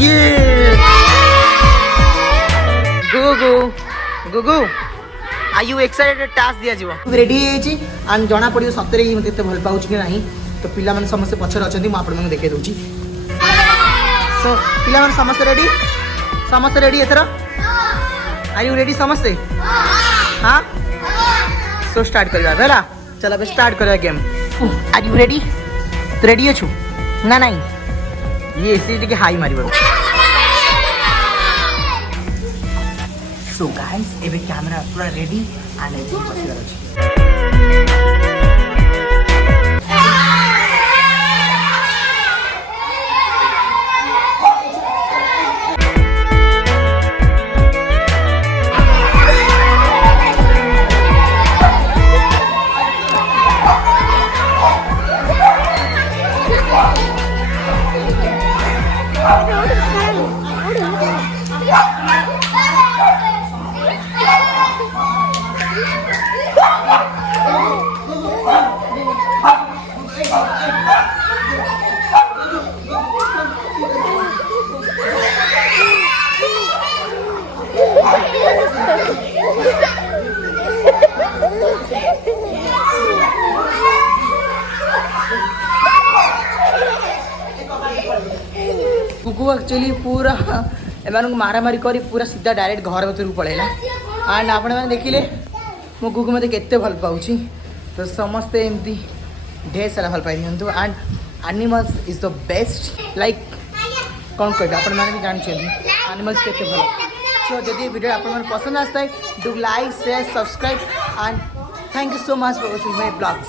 ये गुगु गुगु are you excited task दिया जीवो रेडी हेची एंड जना पड़ियो सतरे ही मते भल पाउछ कि नाही तो पिला मन समस्त पछर अछंती म आपन मन देखे दोची सो पिला मन समस्त रेडी एथरा आर यू रेडी समस्त हां सो स्टार्ट करबा भेला चल अब स्टार्ट करबा गेम आर यू रेडी तो रेडी अछु ना नहीं ये सीट के हाई मारिबो सो गाइस एबे कैमरा पूरा रेडी एंड एबे बसिबार अछि गुगु एक्चुअली पूरा एम मारामारी कर पूरा सीधा डायरेक्ट घर भर को पलैला एंड आपण मैंने देखिले मो गुगु मत के भल पाऊँ तो समस्ते एमती ढेर सारा भल पाई दिंतु and animals is the best like कौन कह आपण मैंने भी जानते एनिमल्स के भल सो जदि वीडियो आप पसंद आसता है do like share subscribe and thank you so much for watching my blogs.